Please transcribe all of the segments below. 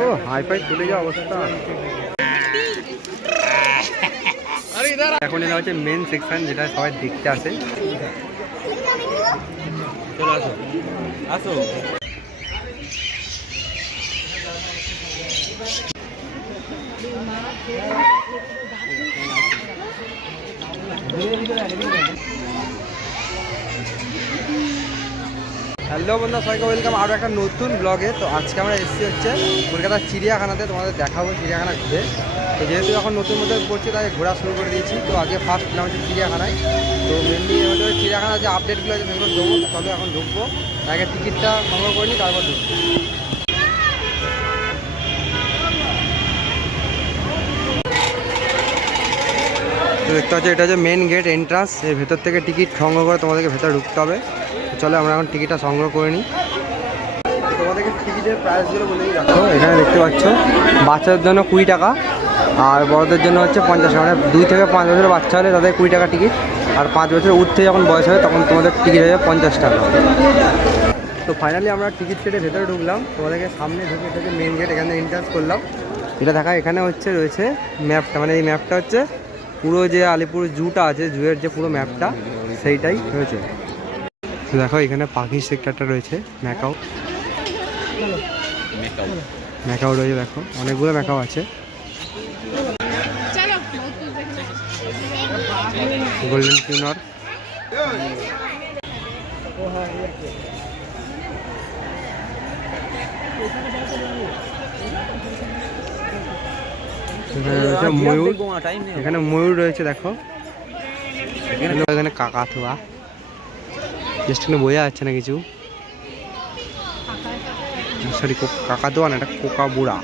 ও hi fi তুলে যাওয়া অবস্থা। এখন এটা হচ্ছে মেন সেকশন যেটা সবাই দেখতে আসে। চলো আসো। আসো। হ্যালো বন্ধুরা, সবাইকে ওয়েলকাম আরও একটা নতুন ব্লগে তো আজকে আমরা এসেছি হচ্ছে কলকাতার চিড়িয়াখানাতে, তোমাদের দেখাবো চিড়িয়াখানা ঘুরে। তো যেহেতু এখন নতুন মধ্যে পড়ছি, তাই ঘোরা শুরু করে দিয়েছি। তো আগে ফার্স্ট গেলাম হচ্ছে চিড়িয়াখানায়। তো মেনলি আমাদের চিড়িয়াখানার যে আপডেটগুলো আছে, সেগুলো দেবো তো চলো এখন ঢুকবো। আগে টিকিটটা সংগ্রহ করে নিই তারপর ঢুকবো। তো দেখতে পাচ্ছি, এটা হচ্ছে মেন গেট এন্ট্রান্স এর ভেতর থেকে টিকিট সংগ্রহ করে তোমাদেরকে ভেতরে ঢুকতে হবে। চলো আমরা এখন টিকিটটা সংগ্রহ করে নিই। তোমাদেরকে টিকিটের প্রাইসগুলো বলে দিই এখানে দেখতে পাচ্ছ বাচ্চাদের জন্য কুড়ি টাকা আর বড়দের জন্য হচ্ছে পঞ্চাশ টাকা। মানে দুই থেকে পাঁচ বছরের বাচ্চা হলে তাদের কুড়ি টাকা টিকিট আর পাঁচ বছর উঠতে যখন বয়স হবে তখন তোমাদের টিকিট হয়ে যাবে পঞ্চাশ টাকা। তো ফাইনালি আমরা টিকিট কেটে ভেতরে ঢুকলাম। তোমাদেরকে সামনে ঢুকে হচ্ছে মেন গেট এখানে এন্ট্রান্স করলাম। এটা দেখা এখানে হচ্ছে রয়েছে ম্যাপটা মানে এই ম্যাপটা হচ্ছে পুরো যে আলিপুর জুটা আছে জুয়ের যে পুরো ম্যাপটা সেইটাই রয়েছে। তো দেখো এখানে পাখি সেক্টরটা রয়েছে ম্যাকাও। ম্যাকাও। রয়েছে দেখো অনেকগুলো ম্যাকাও আছে। গোল্ডেন কিউনার এখানে ময়ূর। এখানে ময়ূর রয়েছে দেখো। এখানে কাকা এখানে বোঝা যাচ্ছে না কিছু? সরি কাকা দোয়ান এটা কোকা বুড়া।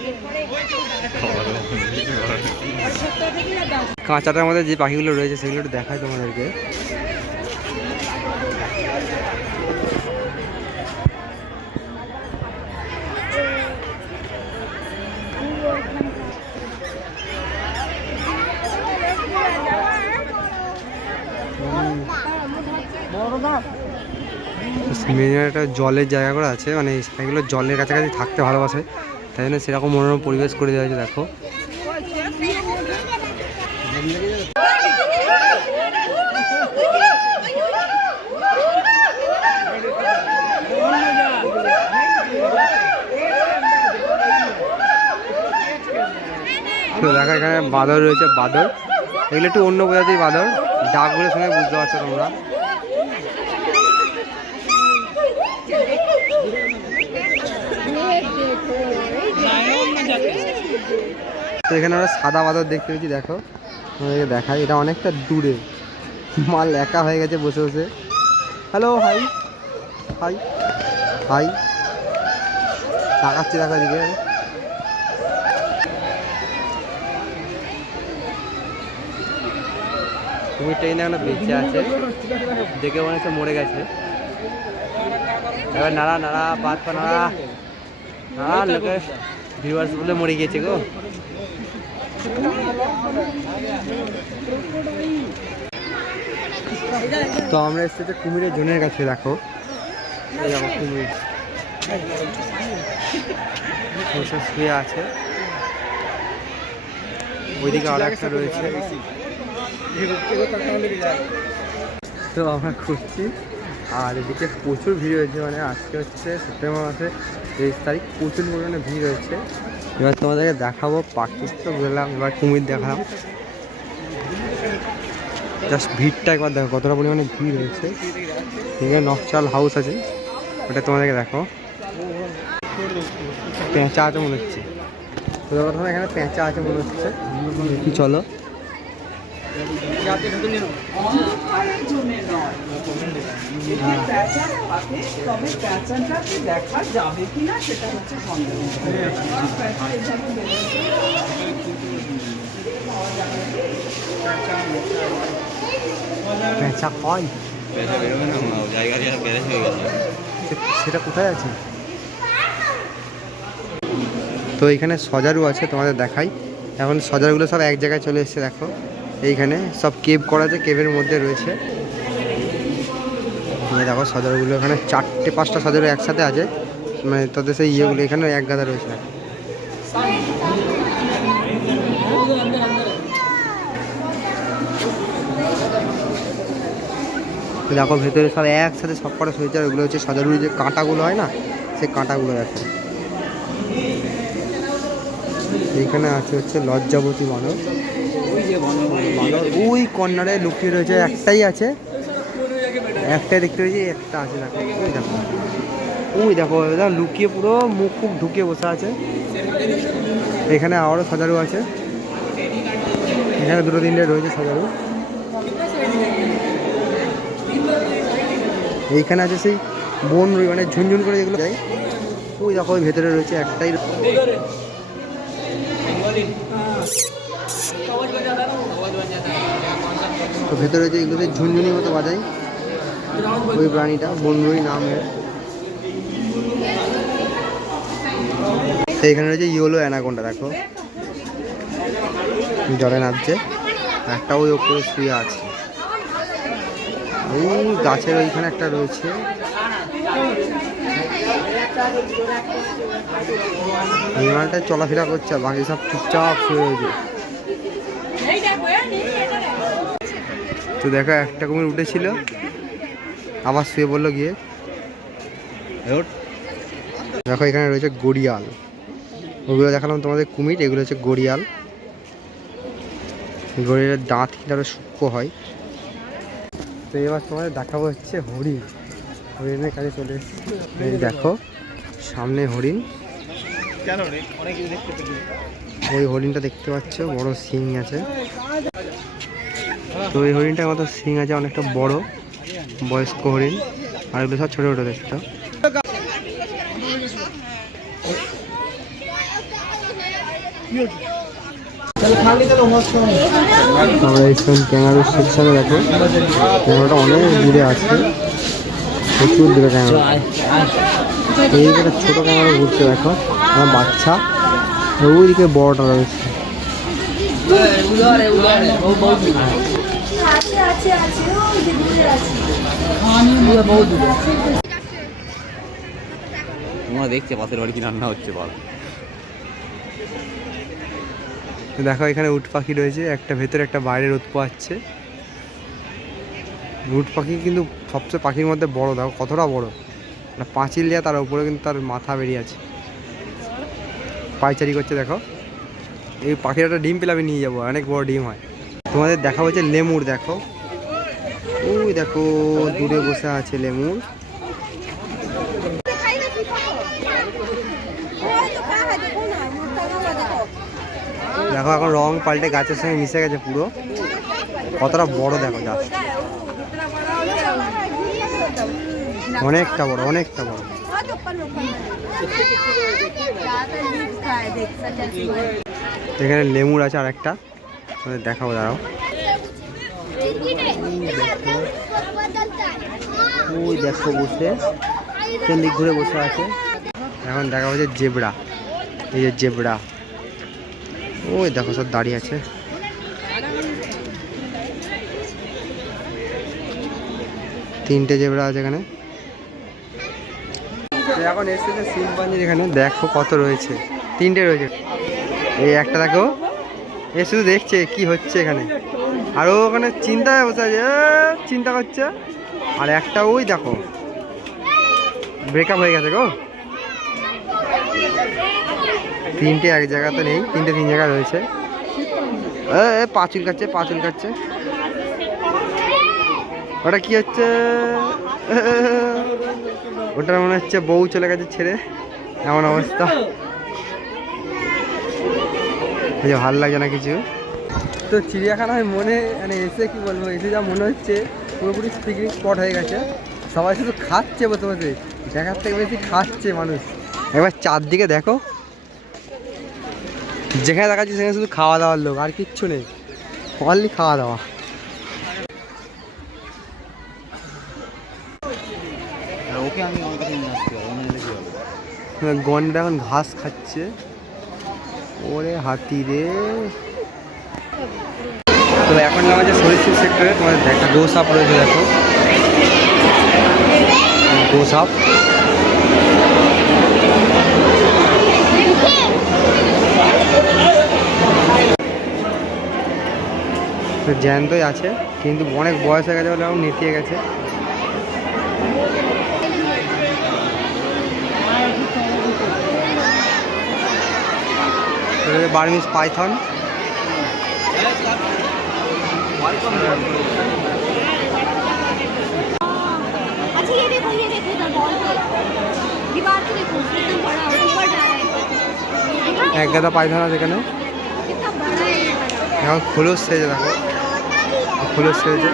কাঁচাটার মধ্যে যে পাখিগুলো রয়েছে, সেগুলো দেখায় তোমাদেরকে। মেনে একটা জলের জায়গা করে আছে মানে এগুলো জলের কাছাকাছি থাকতে ভালোবাসে, তাই জন্য সেরকম মনোরম পরিবেশ করে দেওয়া হয়েছে, দেখো। তো দেখো, এখানে বাঁদর রয়েছে, বাঁদর। এগুলো একটু অন্য প্রজাতির বাঁদর ডাকগুলো শুনে বুঝতে পারছ তোমরা। তো এখানে আমরা সাদা বাদর দেখতে পেয়েছি, দেখো। তোমাদেরকে দেখাই, এটা অনেকটা দূরে। মাল একা হয়ে গেছে বসে বসে। হ্যালো হাই হাই হাই তাকাচ্ছি, দেখো এদিকে। কুমিরটা কিন্তু এখনও বেঁচে আছে। দেখে মনে হচ্ছে মরে গেছে। এবার নাড়া নাড়া পা নাড়া। নাড়া লোকে ভিউয়ার্স বলে মরে গিয়েছে গো। তো আমরা এসেছি যে কুমিরের জনের কাছে, দেখো। কুমির। শুয়ে আছে। ওইদিকে আরও একটা রয়েছে। তো আমরা খুঁজছি। আর এদিকে প্রচুর ভিড় হয়েছে মানে আজকে হচ্ছে সেপ্টেম্বর মাসে তেইশ তারিখ প্রচুর পরিমাণে ভিড় হয়েছে এবার তোমাদেরকে দেখাবো পাখি তো গেলাম, এবার কুমির দেখালাম। জাস্ট ভিড়টা একবার দেখো, কতটা পরিমাণে ভিড় হয়েছে। এখানে নকশাল হাউস আছে, ওটা তোমাদেরকে দেখো পেঁচা আছে মনে হচ্ছে। প্রথমে এখানে পেঁচা আছে মনে হচ্ছে। চলো। তবে প্যাঁচাটাকে দেখা যাবে কিনা সেটা হচ্ছে সন্দেহ। প্যাঁচা হয় পেঁচা বেরোবে না জায়গা জায়গা গ্যারেজ হয়ে গেছে। সেটা কোথায় আছে? তো এখানে সজারু আছে তোমাদের দেখাই। এখন সজারুগুলো সব এক জায়গায় চলে এসেছে দেখো। এইখানে সব কেভ করা আছে, কেভের মধ্যে রয়েছে। দেখো সজারুগুলো এখানে চারটে, পাঁচটা সজারু একসাথে আছে। মানে তাদের সেই ইয়েগুলো, এখানে এক গাদা রয়েছে। দেখো ভেতরে সব একসাথে সব কটা শুয়েছে আর ওগুলো হচ্ছে সাজারুড়ি যে কাঁটাগুলো হয় না, সেই কাঁটাগুলো দেখো। এইখানে আছে হচ্ছে লজ্জাবতী বানর। ওই কর্নারে লুকিয়ে রয়েছে, একটাই আছে। একটাই দেখতে পেয়েছি, একটা আছে দেখো। ওই দেখো। ওই দেখো দেখো লুকিয়ে পুরো মুখ ফুক ঢুকিয়ে বসে আছে। এখানে আবারও সাজারু আছে। এখানে দুটো তিনটে রয়েছে সাজারু। এইখানে আছে সেই বন রুই মানে ঝুনঝুন করে যেগুলো যায়। ওই দেখো, ওই ভেতরে রয়েছে একটাই। তো ভেতরে রয়েছে এগুলো ঝুনঝুনি মতো বাজাই ওই প্রাণীটা, বনরুই নাম এর তো এখানে রয়েছে ইয়েলো অ্যানাকোন্ডা দেখো। জলে নামছে একটা ওই ওপরে শুয়ে আছে। ওই গাছের ওইখানে একটা রয়েছে। মালটা চলাফেরা করছে বাকি সব চুপচাপ শুয়ে রয়েছে। তো দেখো একটা কুমির উঠেছিল। আবার শুয়ে বলল গিয়ে। দেখো এখানে রয়েছে গড়িয়াল। ওগুলো দেখালাম তোমাদের কুমির এগুলো হচ্ছে গড়িয়াল। গড়িয়ালের দাঁত কিন্তু সূক্ষ্ম হয়। তো এবার তোমাদের দেখাবো হচ্ছে হরিণ। হরিণের কাছে চলে এসেছি। দেখো সামনে হরিণ। ওই হরিণটা দেখতে পাচ্ছ বড় সিং আছে। তো এই হরিণটার মতো সিং আছে, অনেকটা বড়, বয়স্ক হরিণ, আর এগুলো সব ছোটো ছোটো দেখতে। আমরা এইখানে ক্যাঙ্গারুর অনেক আছে, প্রচুর দূরে ঘুরছে দেখো, আমার বাচ্চা। ওইদিকে বড়টা রয়েছে। আছে আছে আছে ওই যে দূরে আছে। তোমরা দেখছে পাশের বাড়ি কি রান্না হচ্ছে বল। তো দেখো এখানে উট পাখি রয়েছে একটা ভেতরে একটা বাইরে রোদ পোয়াচ্ছে উট পাখি কিন্তু সবচেয়ে পাখির মধ্যে বড় দেখো কতটা বড়। একটা পাঁচিল দেওয়া তার উপরে কিন্তু তার মাথা বেরিয়ে আছে। পাইচারি করছে দেখো। এই পাখির একটা ডিম পেলে আমি নিয়ে যাব অনেক বড় ডিম হয়। তোমাদের দেখা হচ্ছে লেমুর দেখো। ওই দেখো, দূরে বসে আছে লেমুর। দেখো এখন রং পাল্টে গাছের সঙ্গে মিশে গেছে পুরো। কতটা বড় দেখো গাছ অনেকটা বড় অনেকটা বড়। এখানে লেমুর আছে আর একটা তোমাদের দেখাবো, দাঁড়াও। ওই দেখো বসে কোন ঘুরে বসে আছে। এখন দেখা হচ্ছে জেবড়া এই যে জেবড়া ওই দেখো, সব দাঁড়িয়ে আছে। তিনটে জেবড়া আছে এখানে। এখন এসেছে শিম্পাঞ্জির এখানে। দেখো কত রয়েছে। তিনটে রয়েছে। এই একটা দেখো। এ শুধু দেখছে কি হচ্ছে এখানে। আর ওখানে চিন্তায় বসে এ, চিন্তা করছে। আর একটা ওই দেখো ব্রেকআপ হয়ে গেছে গো। তিনটে এক জায়গাতে নেই তিনটে তিন জায়গা রয়েছে। পাঁচুল কাটছে পাঁচুল কাটছে ওটা কি হচ্ছে? ওটার মনে হচ্ছে বউ চলে গেছে ছেড়ে। এমন অবস্থা। এই যে ভালো লাগছে না কিছু। তো চিড়িয়াখানায় মনে মানে এসে কি বলব এসে যা মনে হচ্ছে পুরোপুরি পিকনিক স্পট হয়ে গেছে। সবাই শুধু খাচ্ছে বসে বসে দেখার থেকে বেশি খাচ্ছে মানুষ। একবার চারদিকে দেখো। যেখানে দেখাচ্ছে সেখানে শুধু খাওয়া দাওয়ার লোক আর কিচ্ছু নেই। অনলি খাওয়া দাওয়া। ওকে আমি আমার কাছে নিয়ে আসতে পারব না এলে কি হবে? গন্ডা এখন ঘাস খাচ্ছে। ওরে হাতি রে। তো এখন আমার যে শরীরশিপ সেক্টরে তোমাদের দেখা গোসাপ রয়েছে দেখো। গোসাপ জ্যান্তই আছে, কিন্তু অনেক বয়স হয়ে গেছে বলে এখন নেতিয়ে গেছে। Burmese python. এক গাদা পাইথন আছে এখানে। এখন খুলুস সেজে দেখো। খুলুস সেজে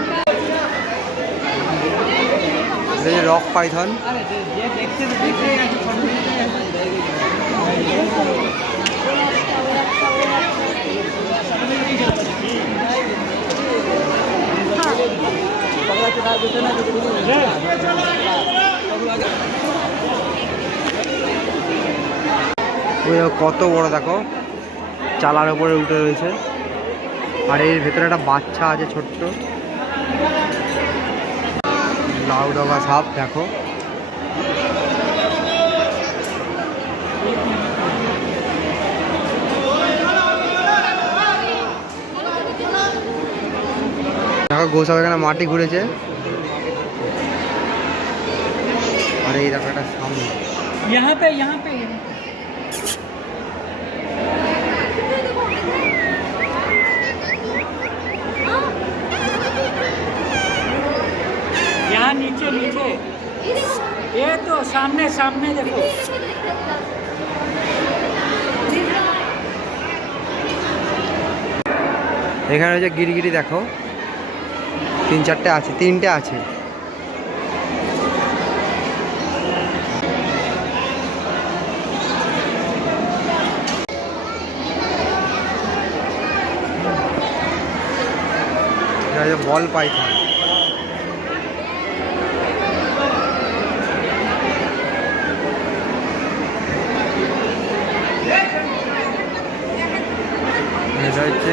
রক পাইথন। কত বড় দেখো চালার উপরে উঠে রয়েছে আর এর ভেতরে একটা বাচ্চা আছে ছোট্ট লাউ ডগা সাপ দেখো দেখো গোসাপ এখানে মাটি ঘুরেছে আর এই দেখো একটা সামনে यहाँ पे यहाँ पे नीचे नीचे ये तो सामने सामने देखो এখানে হচ্ছে গিরিগিরি দেখো তিন চারটে আছে তিনটে আছে এটা হচ্ছে বল পাইথন এটা হচ্ছে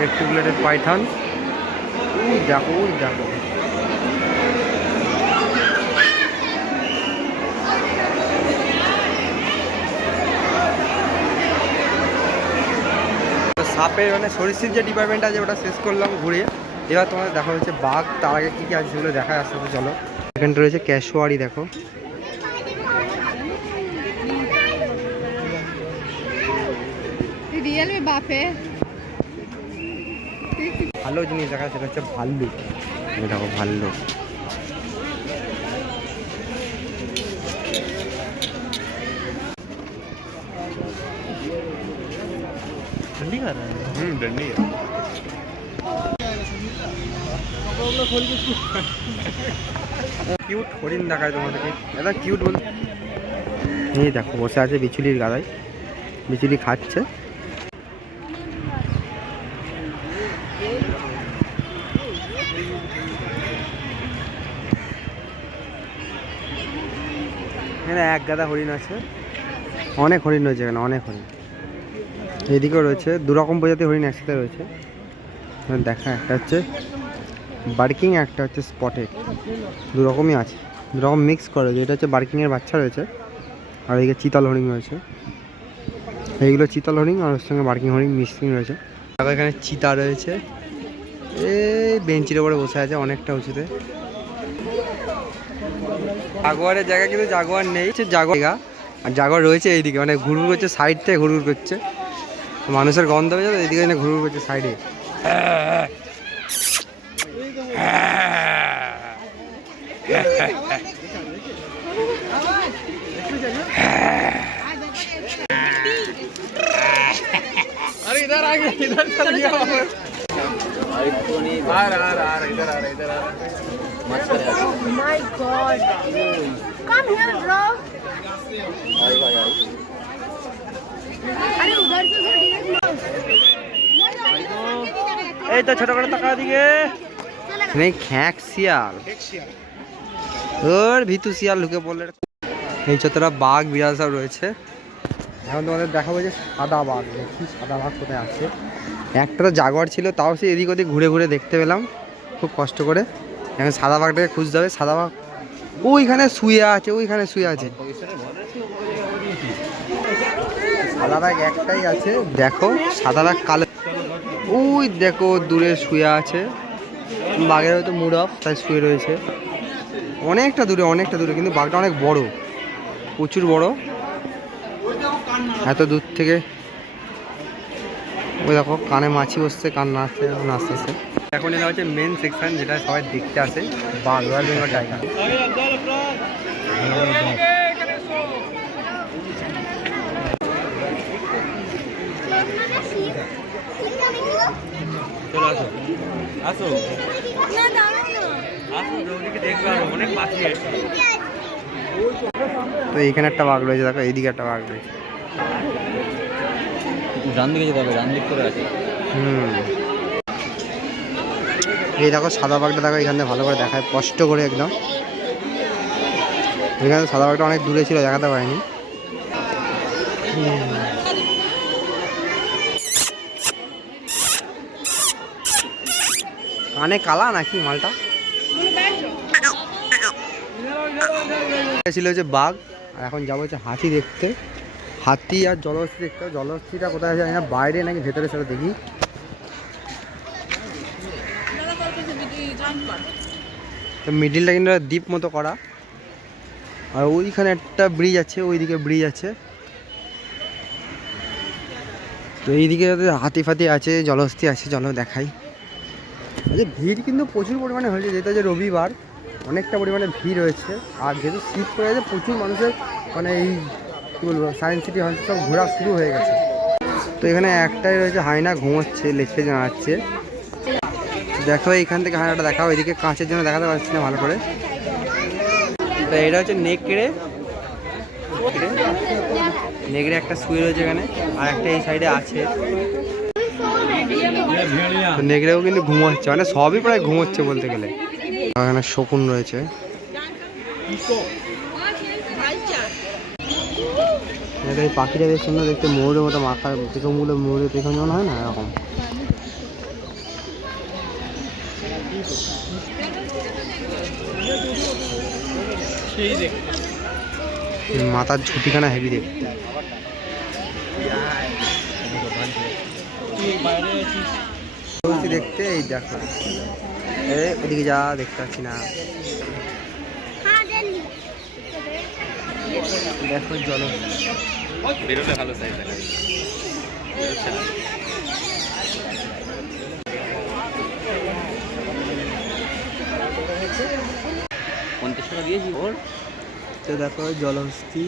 রেক্টিকুলেটেড পাইথান উই দেখো উই দেখো। সাপের মানে সরিষির যে ডিপার্টমেন্ট আছে, ওটা শেষ করলাম ঘুরে। এবার তোমাদের দেখা হয়েছে বাঘ, তার আগে কী কী আছে সেগুলো দেখা আসতে তো চলো। সেকেন্ড রয়েছে ক্যাশোয়ারি দেখো। রিয়েলমি বাপে। ভালো জিনিস দেখা সেটা হচ্ছে ভাল্লুক এই দেখো ভাল্লুক ठंडी खा रहा है हम्म ठंडी है কিউট হরিণ দেখায় তোমাদেরকে এটা কিউট বল এই দেখো বসে আছে বিচুলির গাদায় বিচুলি খাচ্ছে গাদা হরিণ আছে। অনেক হরিণ রয়েছে এখানে, অনেক হরিণ। এদিকেও রয়েছে দু রকম প্রজাতির হরিণ একসাথে রয়েছে। দেখা, একটা হচ্ছে বার্কিং একটা হচ্ছে স্পটেড দু রকমই আছে দু রকম মিক্স করে, যেটা হচ্ছে বার্কিংয়ের বাচ্চা রয়েছে। আর এদিকে চিতল হরিণ রয়েছে। এইগুলো চিতল হরিণ আর ওর সঙ্গে বার্কিং হরিণ মিক্সিং রয়েছে। তারপর এখানে চিতা রয়েছে। এই বেঞ্চির ওপরে বসে আছে অনেকটা উঁচুতে। জাগোয়ারের জায়গা কিন্তু জাগোয়ার নেই, হচ্ছে জাগোয়ার আর জাগোয়ার রয়েছে এইদিকে মানে ঘুরঘুর করছে সাইড থেকে ঘুরঘুর করছে। মানুষের গন্ধ হয়ে যাবে এইদিকে ঘুরঘুর করছে সাইডে my god come here bro अरे उधर से उधर डायरेक्ट এই তো ছোট করে টাকা দিকে নেই খ্যাঁক শিয়াল ওর ভিতু শিয়াল ঢুকে পড়লে এই যতটা বাঘ বিড়াল সব রয়েছে এখন তোমাদের দেখাবো যে সাদা বাঘ দেখি সাদা বাঘ কোথায় আছে একটা তো জাগোয়ার ছিল তাও সে এদিক ওদিক ঘুরে ঘুরে দেখতে পেলাম খুব কষ্ট করে এখন সাদা বাঘটাকে খুঁজতে হবে, সাদা বাঘ ওইখানে শুয়ে আছে, ওইখানে শুয়ে আছে। সাদা বাঘ একটাই আছে, দেখো, সাদা বাঘ কালো। ওই দেখো, দূরে শুয়ে আছে। বাঘের হয়তো মুড অফ তাই শুয়ে রয়েছে। অনেকটা দূরে অনেকটা দূরে, কিন্তু বাঘটা অনেক বড়। প্রচুর বড়। এত দূর থেকে ওই দেখো কানে মাছি বসছে কান নাচছে আস্তে এখন এটা হচ্ছে মেন সেকশন যেটা সবাই দেখতে আসে বাঘ রয়্যাল বেঙ্গল টাইগার চলো আসো। আসো। তো এইখানে একটা বাঘ রয়েছে দেখো এইদিকে একটা বাঘ রয়েছে। ডান দিকে যেতে হবে, ডান দিক করে আছে হুম। এই দেখো সাদা বাঘটা দেখো, এখানে ভালো করে দেখায়, স্পষ্ট করে একদম। এখানে সাদা বাঘটা অনেক দূরে ছিল, দেখাতে পারিনি। কানে কালা নাকি মালটা? ছিল হচ্ছে বাঘ, আর এখন যাব হচ্ছে হাতি দেখতে। হাতি আর জলহস্তি দেখতে হবে। কোথায় আছে জানি না, বাইরে নাকি ভেতরে সেটা দেখি। তো মিডিলটা কিন্তু দ্বীপ মতো করা। আর ওইখানে একটা ব্রিজ আছে, ওইদিকে ব্রিজ আছে। তো এইদিকে হাতি ফাতি আছে, জলহস্তি আছে, চলো দেখাই। আচ্ছা ভিড় কিন্তু প্রচুর পরিমাণে হয়েছে, যেহেতু যে রবিবার, অনেকটা পরিমাণে ভিড় হয়েছে আর যেহেতু শীত পড়ে গেছে, প্রচুর মানুষের মানে এই কী বলব সায়েন্স সিটি হয়তো সব ঘোরা শুরু হয়ে গেছে। তো এখানে একটাই রয়েছে হায়না, ঘুমোচ্ছে লেচে জানাচ্ছে। দেখো, এইখান থেকে হায়নাটা দেখাও, এদিকে কাঁচের জন্য দেখাতে পারছি না ভালো করে। তো এটা হচ্ছে নেকড়ে। নেকড়ে? একটা শুয়ে রয়েছে এখানে, আর একটা এই সাইডে আছে। নেকড়েও কিন্তু ঘুমোচ্ছে মানে সবই প্রায় ঘুমোচ্ছে বলতে গেলে। এখানে শকুন রয়েছে। এই পাখিটা বেশ সুন্দর দেখতে। ময়ূরের মতো মাথা পেখমগুলো ময়ূরের পেখম যেমন হয় না এরকম। মাথার ঝুঁটিখানা হেভি দেখতে। বলছি দেখতে এই দেখো। এ ওদিকে যা দেখতে পাচ্ছি না। দেখো চলো বেরোলে ভালো সাইজ দেখা বেরোচ্ছে না। পঞ্চাশ টাকা দিয়েছি। ওর। তো দেখো জলহস্তি।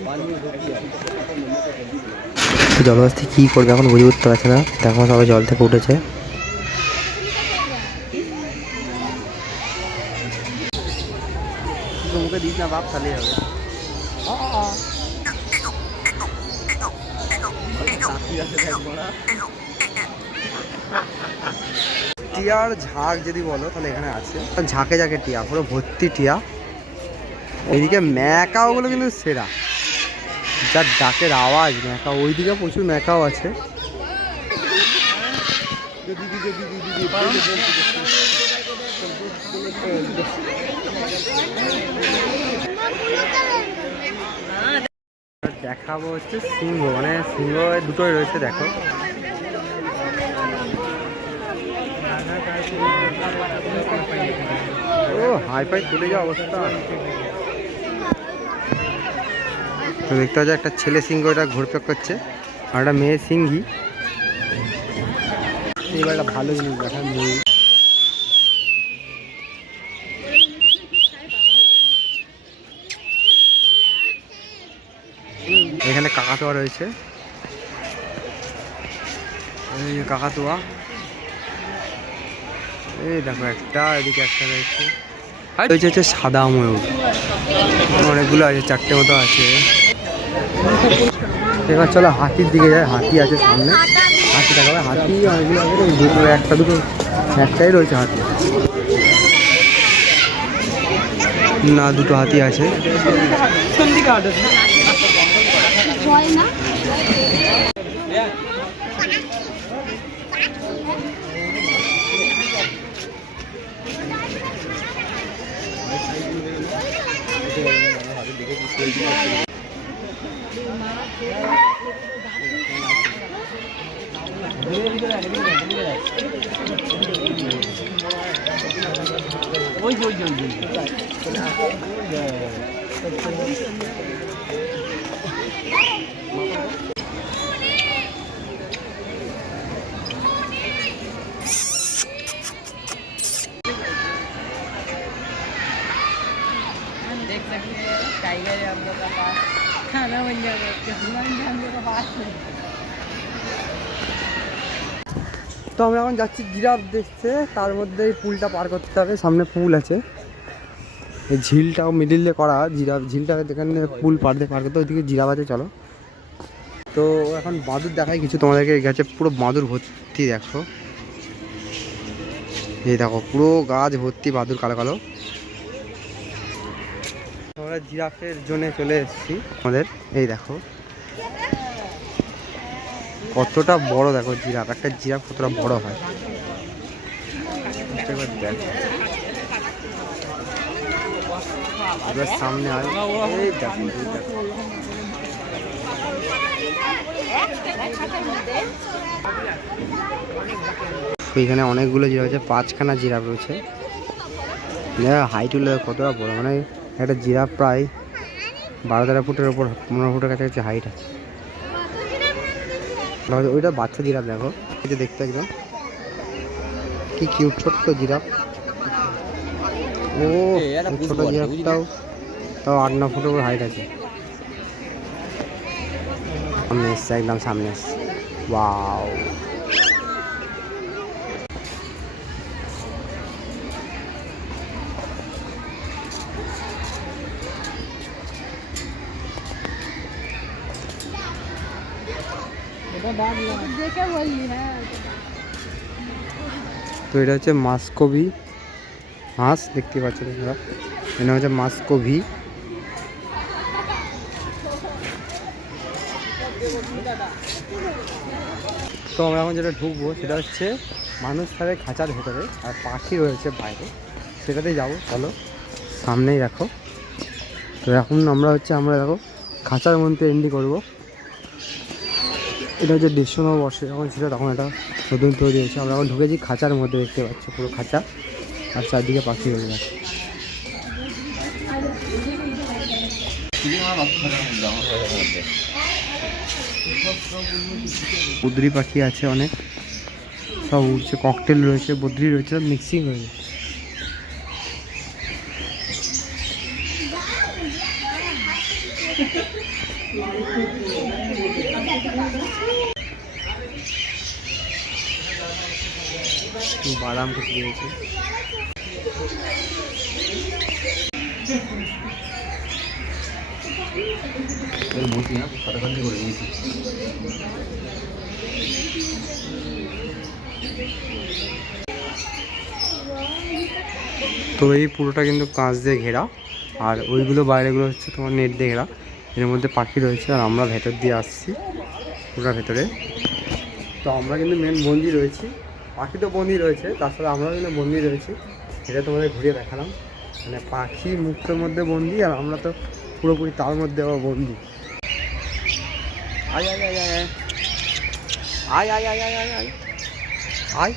জলহস্তি কি করবে এখন বুঝে উঠতে পারছে না। দেখো সবাই জল থেকে উঠেছে। মুখে দিস না বাপ খালি যাবে টিয়ার ঝাঁক যদি বলো তাহলে এখানে আছে ঝাঁকে ঝাঁকে টিয়া পুরো ভর্তি টিয়া এইদিকে ম্যাকাওগুলো কিন্তু সেরা যার ডাকের আওয়াজ ম্যাকাও ওইদিকে প্রচুর ম্যাকাও আছে দেখাবো হচ্ছে সিংহ মানে সিংহ দুটোই রয়েছে, দেখো। ও হাই ফাই তুলে যাওয়া অবস্থা দেখতে পাচ্ছি, একটা ছেলে সিংহ এটা ঘুরপেক করছে, আর একটা মেয়ে সিংহি। এবার একটা ভালো জিনিস দেখা ময়ূর এখানে কাকাতোয়া রয়েছে। এই কাকাতুয়া। এই দেখো একটা এদিকে একটা রয়েছে। আর রয়েছে হচ্ছে সাদা ময়ূর। অনেকগুলো আছে চারটে মতো আছে। এবার চলো হাতির দিকে যায় হাতি আছে সামনে। হাতি দেখাবে হাতি অনেকগুলো দুটো একটা দুটো একটাই রয়েছে হাতি। না দুটো হাতি আছে। হয় না ওই ওই ওই ওই टाइगर है हम लोग का पास खाना बन जाएगा हनुमान जी हम लोग का पास में তো আমরা এখন যাচ্ছি জিরাফ দেখতে তার মধ্যে এই পুলটা পার করতে হবে সামনে পুল আছে এই ঝিলটাও মিডিল দিয়ে করা জিরাফ ঝিলটা এখানে পুল পার দিয়ে পার করতে ওইদিকে জিরাফ আছে চলো তো এখন বাঁদুর দেখাই কিছু তোমাদেরকে গেছে পুরো বাঁদুর ভর্তি দেখো এই দেখো পুরো গাছ ভর্তি বাঁদুর কালো কালো আমরা জিরাফের জন্য চলে এসেছি। আমাদের, এই দেখো। কতটা বড় দেখো জিরাফ, একটা জিরাফ কতটা বড় হয়। এবার সামনে আয়। এই দেখো দেখো। এইখানে অনেকগুলো জিরাফ আছে, পাঁচখানা জিরাফ রয়েছে। হাইট হলে কতটা বড় মানে একটা জিরাফ প্রায় বারো তেরো ফুটের ওপর পনেরো ফুটের কাছাকাছি হাইট আছে। ওইটা বাচ্চা জিরাফ দেখো। এই যে দেখতে একদম। কি কিউট ছোট্ট জিরাফ। ও ছোট জিরাফটাও তাও আট ন ফুটের উপর হাইট আছে। সামনে এসছে একদম সামনে এসছে। ওয়াও তো এটা হচ্ছে মাসকবি হাঁস দেখতে পাচ্ছ তোমরা এটা হচ্ছে মাসকবি তো আমরা এখন যেটা ঢুকবো সেটা হচ্ছে মানুষ থাকে খাঁচার ভেতরে আর পাখি রয়েছে বাইরে। সেটাতে যাব চলো। সামনেই রাখো তো এখন আমরা হচ্ছে আমরা দেখো খাঁচার মধ্যে এন্ট্রি করব। এটা হচ্ছে বর্ষে যখন ছিল তখন এটা নতুন তৈরি হয়েছে। আমরা এখন ঢুকেছি খাঁচার মধ্যে দেখতে পাচ্ছি, পুরো খাঁচা। আর চারদিকে পাখি রয়ে গেছে। বদ্রি পাখি আছে অনেক। সব উঠছে ককটেল রয়েছে, বদ্রি রয়েছে মিক্সিং হয়েছে বাদাম না কাটাকাটি করে দিয়েছি তো এই পুরোটা কিন্তু কাঁচ দিয়ে ঘেরা আর ওইগুলো বাইরেগুলো হচ্ছে তোমার নেট দিয়ে ঘেরা। এর মধ্যে পাখি রয়েছে আর আমরা ভেতর দিয়ে আসছি পুরোটা ভেতরে। তো আমরা কিন্তু মেন বন্দি রয়েছি। পাখি তো বন্দি রয়েছে তাছাড়া আমরাও কিন্তু বন্দি রয়েছি সেটা তোমাদের ঘুরিয়ে দেখালাম মানে পাখি মুক্তর মধ্যে বন্দি আর আমরা তো পুরোপুরি তার মধ্যে আবার বন্দি আয় আয় আয় আয়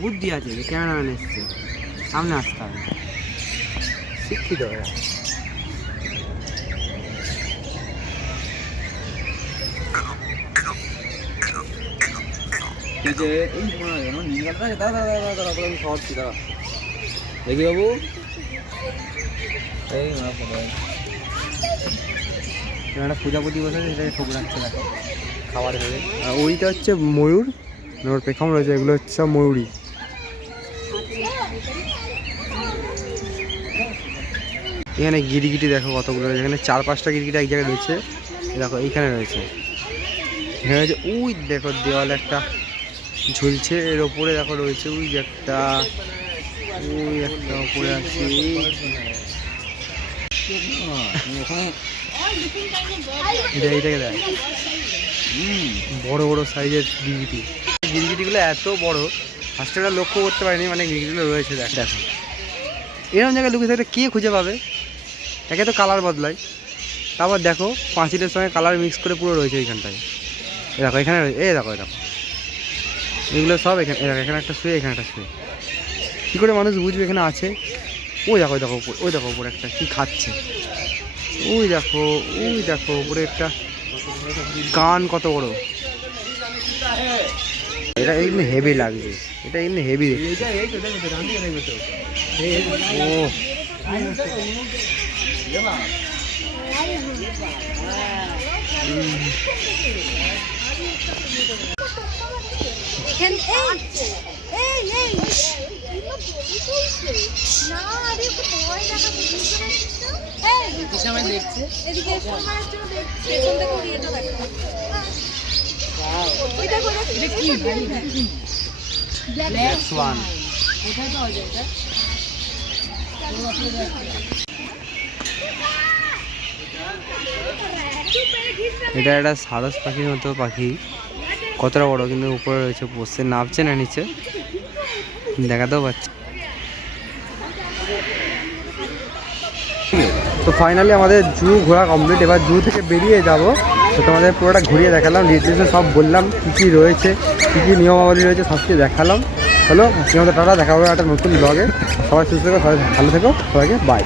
বুদ্ধি আছে ক্যামেরাম্যান এসছে সামনে আসতে হবে শিক্ষিত হয়ে যে এই আমি খাওয়াচ্ছি দেখি বাবু। এই একটা প্রজাপতি বসে সেটাকে ঠোকরাচ্ছে দেখো খাবার ভেবে আর ওইটা হচ্ছে ময়ূর ওর পেখম রয়েছে এগুলো হচ্ছে ময়ূরী। এখানে গিরগিটি দেখো কতগুলো রয়েছে। এখানে চার পাঁচটা গিরগিটি এক জায়গায় রয়েছে। দেখো এইখানে রয়েছে। এখানে রয়েছে উই দেখো দেওয়ালে একটা ঝুলছে এর ওপরে দেখো রয়েছে ওই যে একটা ওই একটা ওপরে আছে। এটা দেখ। বড় বড় সাইজের গিরগিটি। গিরগিটিগুলো এত বড় ফার্স্টে লক্ষ্য করতে পারিনি মানে গিরগিটিগুলো রয়েছে দেখ। দেখো। এরকম জায়গায় লুকিয়ে থাকলে কে খুঁজে পাবে? একে তো কালার বদলায়। তারপর দেখো পাঁচিলের সঙ্গে কালার মিক্স করে পুরো রয়েছে এইখানটায় এ দেখো এখানে এই দেখো দেখো। এগুলো সব এখানে এখানে একটা শুয়ে, এখানে একটা শুয়ে। কী করে মানুষ বুঝবে এখানে আছে? ওই দেখো দেখো উপরে, ওই দেখো উপরে একটা কী খাচ্ছে। ওই দেখো ওই দেখো উপরে একটা কান কত বড়। এটা এমনি হেভি লাগবে, এটা এমনি হেভি ও। এখানে এই এই এই। না আরে ভয় দেখা সময় দেখছে? এদিকে সময় দেখছে পেছন থেকে উড়িয়েটা দেখো। এটা করে এটা কি? ব্ল্যাক ওয়ান এটা একটা সারস পাখির মতো পাখি। কতটা বড় কিন্তু উপরে রয়েছে, বসে নামছে না নিচে। দেখাতেও পাচ্ছে। তো ফাইনালি আমাদের জু ঘোরা কমপ্লিট এবার জু থেকে বেরিয়ে যাব। তো তোমাদের পুরোটা ঘুরিয়ে দেখালাম ডিটেলসে সব বললাম, কী কী রয়েছে, কী কী নিয়মাবলী রয়েছে, সব কিছু দেখালাম। হলো তোমাদের টাটা, দেখা হবে একটা নতুন ব্লগে সবাই সুস্থ থেকো, সবাই ভালো থেকো, সবাইকে বাই